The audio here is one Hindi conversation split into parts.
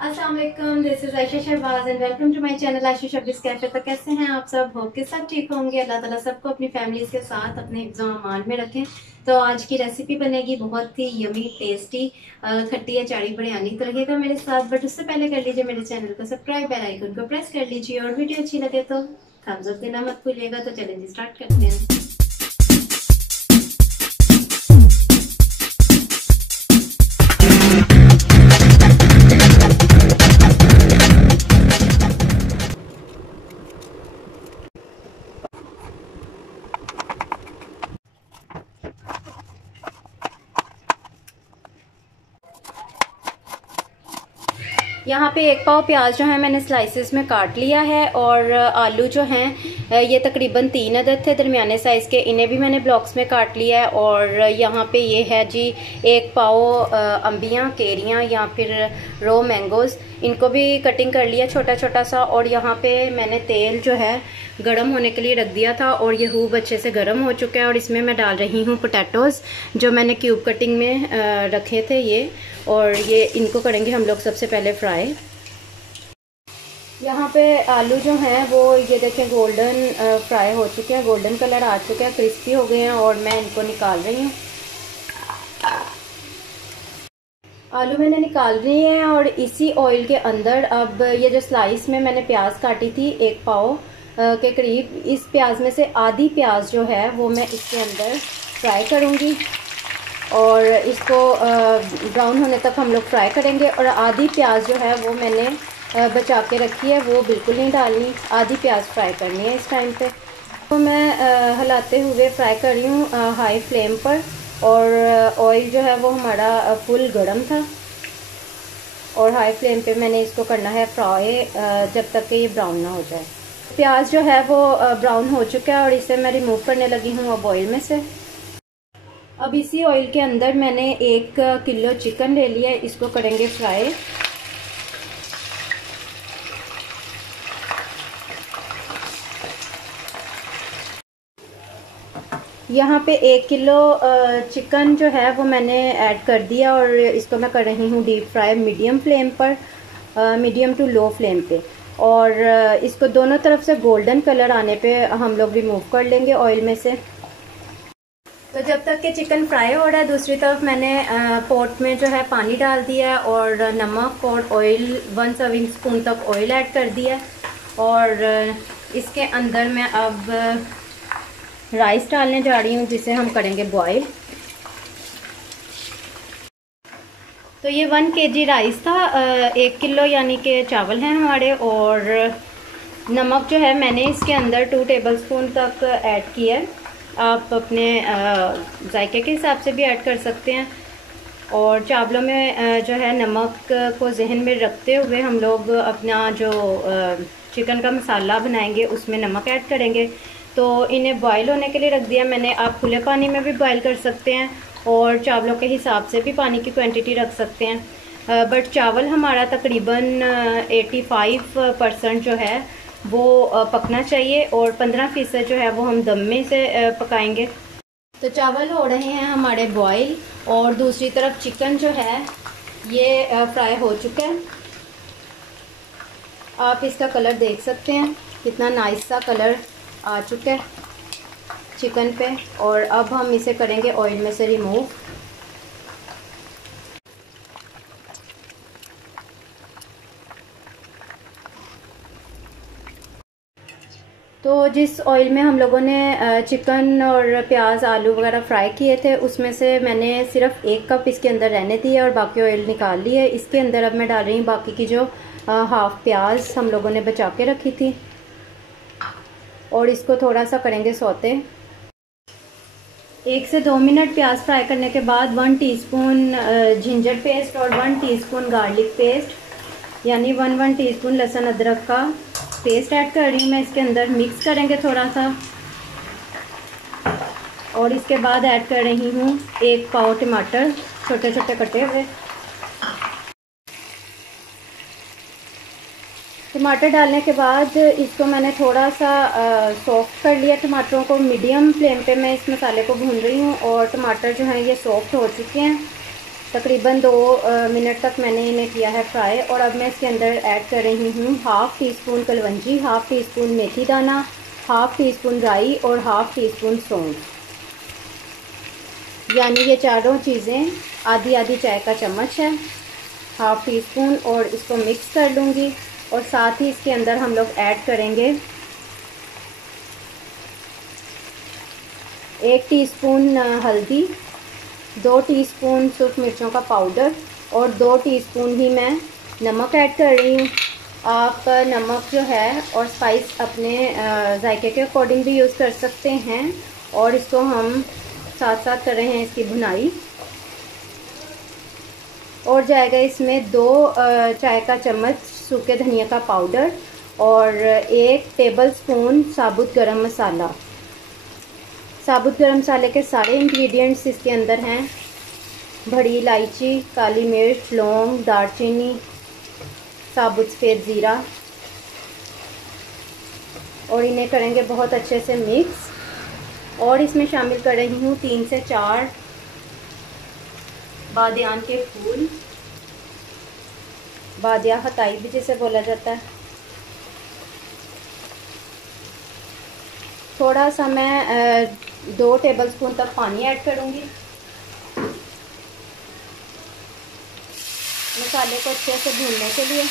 अस्सलाम वालेकुम, this is Ayesha Shahbaz and welcome to my channel Ayesha Shahbaz cafe. तो कैसे हैं आप सब? होप के सब ठीक होंगे। अल्लाह ताला सबको अपनी फैमिली के साथ अपने हिफ्ज़ व अमान में रखें। तो आज की रेसिपी बनेगी बहुत ही यमी टेस्टी खट्टी अचारी बिरयानी। तो रहिएगा मेरे साथ, बट उससे पहले कर लीजिए मेरे चैनल को सब्सक्राइब, बेल आइकन को प्रेस कर लीजिए और वीडियो अच्छी लगे तो थम्स अप देना मत भूलिएगा। तो चलें जी, स्टार्ट करते हैं। यहाँ पे एक पाव प्याज जो है मैंने स्लाइसेस में काट लिया है, और आलू जो हैं ये तकरीबन 3 अदद थे दरमियाने साइज़ के, इन्हें भी मैंने ब्लॉक्स में काट लिया है। और यहाँ पे ये है जी 1 पाव अम्बियाँ, केरियाँ या फिर रो मैंगोज़, इनको भी कटिंग कर लिया छोटा छोटा सा। और यहाँ पे मैंने तेल जो है गर्म होने के लिए रख दिया था और ये खूब अच्छे से गर्म हो चुका है। और इसमें मैं डाल रही हूँ पोटैटोज़ जो मैंने क्यूब कटिंग में रखे थे ये, और ये इनको करेंगे हम लोग सबसे पहले फ्राई। यहाँ पे आलू जो हैं वो ये देखें गोल्डन फ्राई हो चुके हैं, गोल्डन कलर आ चुके हैं, क्रिस्पी हो गए हैं और मैं इनको निकाल रही हूँ। आलू मैंने निकाल रही हैं और इसी ऑयल के अंदर अब ये जो स्लाइस में मैंने प्याज काटी थी 1 पाव के करीब, इस प्याज में से आधी प्याज जो है वो मैं इसके अंदर फ्राई करूँगी और इसको ब्राउन होने तक हम लोग फ्राई करेंगे। और आधी प्याज जो है वो मैंने बचा के रखी है, वो बिल्कुल नहीं डालनी, आधी प्याज फ्राई करनी है इस टाइम पे। तो मैं हिलाते हुए फ्राई कर रही हूँ हाई फ्लेम पर। और ऑयल जो है वो हमारा फुल गर्म था और हाई फ्लेम पे मैंने इसको करना है फ्राई जब तक कि ये ब्राउन ना हो जाए। प्याज जो है वो ब्राउन हो चुका है और इसे मैं रिमूव करने लगी हूँ अब ऑयल में से। अब इसी ऑयल के अंदर मैंने 1 किलो चिकन ले लिया है, इसको करेंगे फ्राई। यहाँ पे 1 किलो चिकन जो है वो मैंने ऐड कर दिया और इसको मैं कर रही हूँ डीप फ्राई मीडियम फ्लेम पर, मीडियम टू लो फ्लेम पे। और इसको दोनों तरफ से गोल्डन कलर आने पे हम लोग रिमूव कर लेंगे ऑयल में से। तो जब तक कि चिकन फ्राई हो रहा है, दूसरी तरफ मैंने पॉट में जो है पानी डाल दिया है और नमक और ऑयल 1 सर्विंग स्पून तक ऑयल ऐड कर दिया है। और इसके अंदर मैं अब राइस डालने जा रही हूँ जिसे हम करेंगे बॉईल। तो ये 1 kg राइस था, 1 किलो यानी कि चावल हैं हमारे। और नमक जो है मैंने इसके अंदर 2 टेबलस्पून तक ऐड किया है, आप अपने जायके के हिसाब से भी ऐड कर सकते हैं। और चावलों में जो है नमक को जहन में रखते हुए हम लोग अपना जो चिकन का मसाला बनाएंगे उसमें नमक ऐड करेंगे। तो इन्हें बॉईल होने के लिए रख दिया मैंने। आप खुले पानी में भी बॉईल कर सकते हैं और चावलों के हिसाब से भी पानी की क्वांटिटी रख सकते हैं। बट चावल हमारा तकरीबन 85% जो है वो पकना चाहिए और 15% जो है वो हम दम में से पकाएंगे। तो चावल हो रहे हैं हमारे बॉईल और दूसरी तरफ चिकन जो है ये फ्राई हो चुका है। आप इसका कलर देख सकते हैं, कितना नाइस सा कलर आ चुका है चिकन पे। और अब हम इसे करेंगे ऑयल में से रिमूव। तो जिस ऑयल में हम लोगों ने चिकन और प्याज आलू वगैरह फ्राई किए थे उसमें से मैंने सिर्फ 1 कप इसके अंदर रहने दिया और बाकी ऑयल निकाल ली है। इसके अंदर अब मैं डाल रही हूँ बाकी की जो हाफ प्याज हम लोगों ने बचा के रखी थी और इसको थोड़ा सा करेंगे सौते। 1 से 2 मिनट प्याज फ्राई करने के बाद 1 टीस्पून जिंजर पेस्ट और 1 टीस्पून गार्लिक पेस्ट यानी 1 टीस्पून लहसुन अदरक का पेस्ट ऐड कर रही हूँ मैं इसके अंदर। मिक्स करेंगे थोड़ा सा और इसके बाद ऐड कर रही हूँ 1 पाव टमाटर छोटे छोटे कटे हुए। टमाटर डालने के बाद इसको मैंने थोड़ा सा सॉफ्ट कर लिया टमाटरों को। मीडियम फ्लेम पे मैं इस मसाले को भून रही हूँ और टमाटर जो हैं ये सॉफ्ट हो चुके हैं। तकरीबन 2 मिनट तक मैंने इन्हें किया है फ्राई। और अब मैं इसके अंदर ऐड कर रही हूँ हाफ़ टी स्पून कलवंजी, हाफ़ टी स्पून मेथी दाना, हाफ़ टी स्पून राई और हाफ़ टी स्पून सौंफ, यानी ये चारों चीज़ें आधी आधी चाय का चम्मच है, हाफ़ टी स्पून। और इसको मिक्स कर लूँगी। और साथ ही इसके अंदर हम लोग ऐड करेंगे 1 टीस्पून हल्दी, 2 टीस्पून सूख मिर्चों का पाउडर और 2 टीस्पून ही मैं नमक ऐड कर रही हूँ। आप नमक जो है और स्पाइस अपने जायके के अकॉर्डिंग भी यूज़ कर सकते हैं। और इसको हम साथ साथ कर रहे हैं इसकी भुनाई। और जाएगा इसमें 2 चाय का चम्मच सूखे धनिया का पाउडर और 1 टेबलस्पून साबुत गरम मसाला। साबुत गरम मसाले के सारे इंग्रेडिएंट्स इसके अंदर हैं, बड़ी इलायची, काली मिर्च, लौंग, दालचीनी, साबुत सफ़ेद ज़ीरा। और इन्हें करेंगे बहुत अच्छे से मिक्स। और इसमें शामिल कर रही हूँ 3 से 4 बादियान के फूल, बादिया खताई भी जिसे बोला जाता है। थोड़ा सा मैं 2 टेबलस्पून तक पानी ऐड करूँगी मसाले को अच्छे से भूनने के लिए।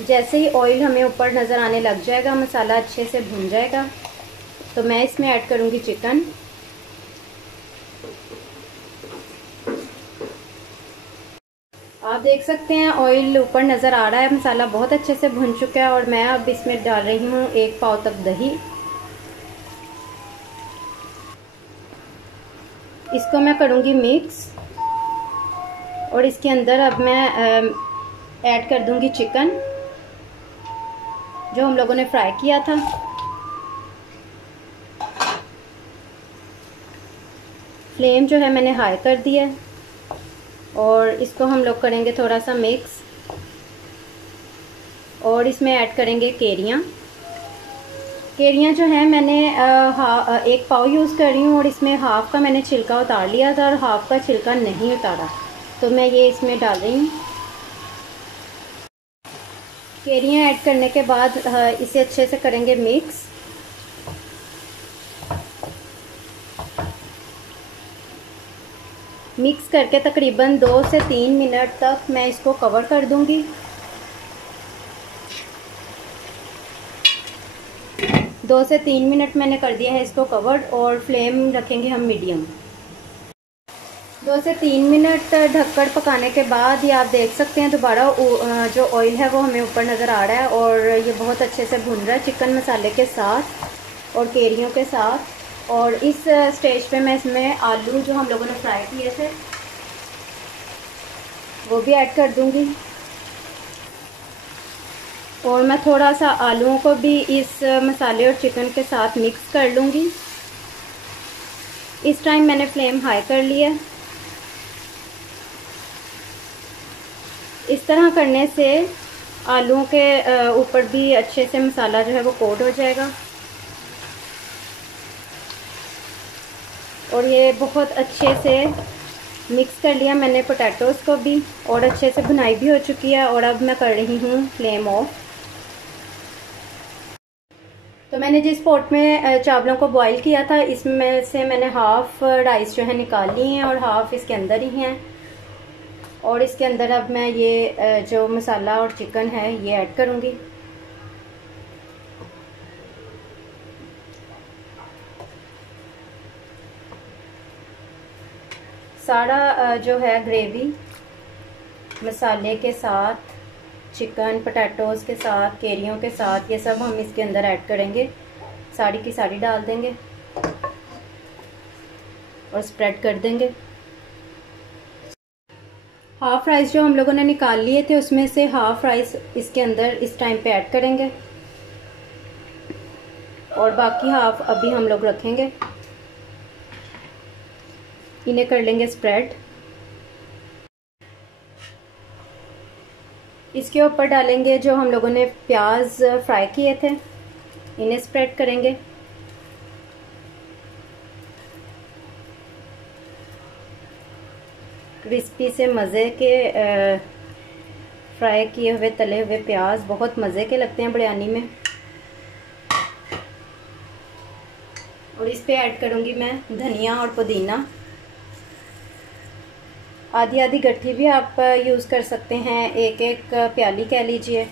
जैसे ही ऑयल हमें ऊपर नज़र आने लग जाएगा, मसाला अच्छे से भून जाएगा, तो मैं इसमें ऐड करूँगी चिकन। आप देख सकते हैं ऑयल ऊपर नज़र आ रहा है, मसाला बहुत अच्छे से भुन चुका है। और मैं अब इसमें डाल रही हूँ 1 पाव तक दही। इसको मैं करूँगी मिक्स। और इसके अंदर अब मैं ऐड कर दूँगी चिकन जो हम लोगों ने फ्राई किया था। फ्लेम जो है मैंने हाई कर दिया है। और इसको हम लोग करेंगे थोड़ा सा मिक्स। और इसमें ऐड करेंगे केरियाँ। केरियाँ जो है मैंने 1 पाव यूज़ कर रही हूँ। और इसमें हाफ़ का मैंने छिलका उतार लिया था और हाफ़ का छिलका नहीं उतारा, तो मैं ये इसमें डाल रही हूँ। केरियाँ ऐड करने के बाद इसे अच्छे से करेंगे मिक्स। मिक्स करके तकरीबन 2 से 3 मिनट तक मैं इसको कवर कर दूंगी। 2 से 3 मिनट मैंने कर दिया है इसको कवर। और फ्लेम रखेंगे हम मीडियम। 2 से 3 मिनट ढककर पकाने के बाद ये आप देख सकते हैं दोबारा जो ऑयल है वो हमें ऊपर नज़र आ रहा है। और ये बहुत अच्छे से भुन रहा है चिकन मसाले के साथ और केरियों के साथ। और इस स्टेज पे मैं इसमें आलू जो हम लोगों ने फ्राई किए थे वो भी ऐड कर दूंगी। और मैं थोड़ा सा आलूओं को भी इस मसाले और चिकन के साथ मिक्स कर लूँगी। इस टाइम मैंने फ्लेम हाई कर लिया। इस तरह करने से आलूओं के ऊपर भी अच्छे से मसाला जो है वो कोट हो जाएगा। और ये बहुत अच्छे से मिक्स कर लिया मैंने पोटैटोज़ को भी। और अच्छे से भुनाई भी हो चुकी है। और अब मैं कर रही हूँ फ्लेम ऑफ। तो मैंने जिस पॉट में चावलों को बॉईल किया था इसमें से मैंने हाफ़ राइस जो है निकाल ली हैं और हाफ़ इसके अंदर ही हैं। और इसके अंदर अब मैं ये जो मसाला और चिकन है ये ऐड करूँगी। सारा जो है ग्रेवी मसाले के साथ, चिकन पोटैटोज़ के साथ, केरियों के साथ, ये सब हम इसके अंदर ऐड करेंगे। सारी की सारी डाल देंगे और स्प्रेड कर देंगे। हाफ़ राइस जो हम लोगों ने निकाल लिए थे उसमें से हाफ़ राइस इसके अंदर इस टाइम पे ऐड करेंगे। और बाकी हाफ़ अभी हम लोग रखेंगे। इन्हें कर लेंगे स्प्रेड। इसके ऊपर डालेंगे जो हम लोगों ने प्याज फ्राई किए थे, इन्हें स्प्रेड करेंगे। क्रिस्पी से मज़े के फ्राई किए हुए तले हुए प्याज बहुत मज़े के लगते हैं बिरयानी में। और इस पे ऐड करूँगी मैं धनिया और पुदीना। आधी आधी गट्ठी भी आप यूज़ कर सकते हैं, एक एक प्याली कह लीजिए,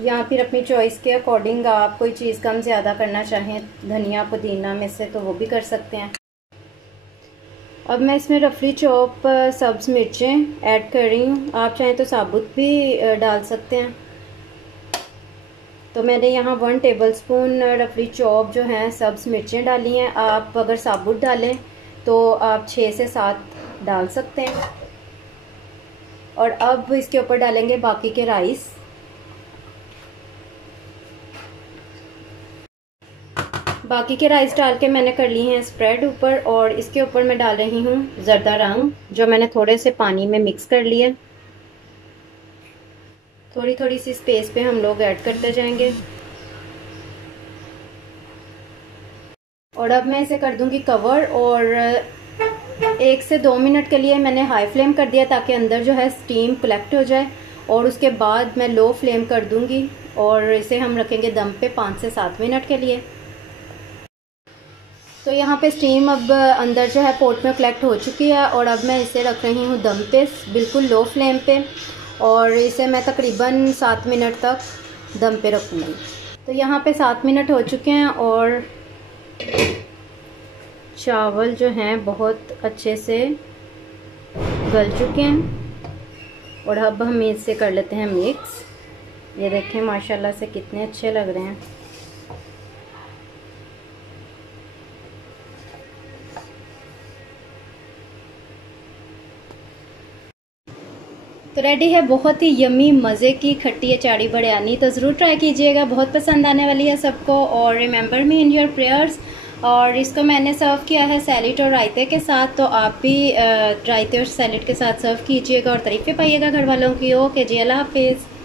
या फिर अपनी चॉइस के अकॉर्डिंग आप कोई चीज़ कम ज़्यादा करना चाहें धनिया पुदीना में से तो वो भी कर सकते हैं। अब मैं इसमें रफली चॉप सब्ज़ मिर्चें ऐड कर रही हूँ, आप चाहें तो साबुत भी डाल सकते हैं। तो मैंने यहाँ 1 टेबलस्पून रफली चॉप जो है सब्ज़ मिर्चें डाली हैं। आप अगर साबुत डालें तो आप 6 से 7 डाल सकते हैं। और अब इसके ऊपर डालेंगे बाकी के राइस। बाकी के राइस डाल के मैंने कर ली हैं स्प्रेड ऊपर, और इसके ऊपर मैं डाल रही हूँ ज़रदा रंग जो मैंने थोड़े से पानी में मिक्स कर लिया। थोड़ी थोड़ी सी स्पेस पे हम लोग ऐड करते जाएंगे। और अब मैं इसे कर दूंगी कवर, और 1 से 2 मिनट के लिए मैंने हाई फ्लेम कर दिया ताकि अंदर जो है स्टीम कलेक्ट हो जाए। और उसके बाद मैं लो फ्लेम कर दूंगी और इसे हम रखेंगे दम पे 5 से 7 मिनट के लिए। तो यहाँ पे स्टीम अब अंदर जो है पोट में कलेक्ट हो चुकी है, और अब मैं इसे रख रही हूँ दम पे बिल्कुल लो फ्लेम पे, और इसे मैं तकरीबन 7 मिनट तक दम पे रखूँगी। तो यहाँ पे 7 मिनट हो चुके हैं और चावल जो हैं बहुत अच्छे से गल चुके हैं। और अब हम इसे कर लेते हैं मिक्स। ये देखें माशाल्लाह से कितने अच्छे लग रहे हैं। तो रेडी है बहुत ही यमी मज़े की खट्टी अचारी बिरयानी। तो ज़रूर ट्राई कीजिएगा, बहुत पसंद आने वाली है सबको। और remember me in your prayers. और इसको मैंने सर्व किया है सैलेड और रायते के साथ, तो आप भी रायते और सैलेड के साथ सर्व कीजिएगा और तारीफ़ें पाइएगा घर वालों की। ओके जी, अल्लाह हाफिज़।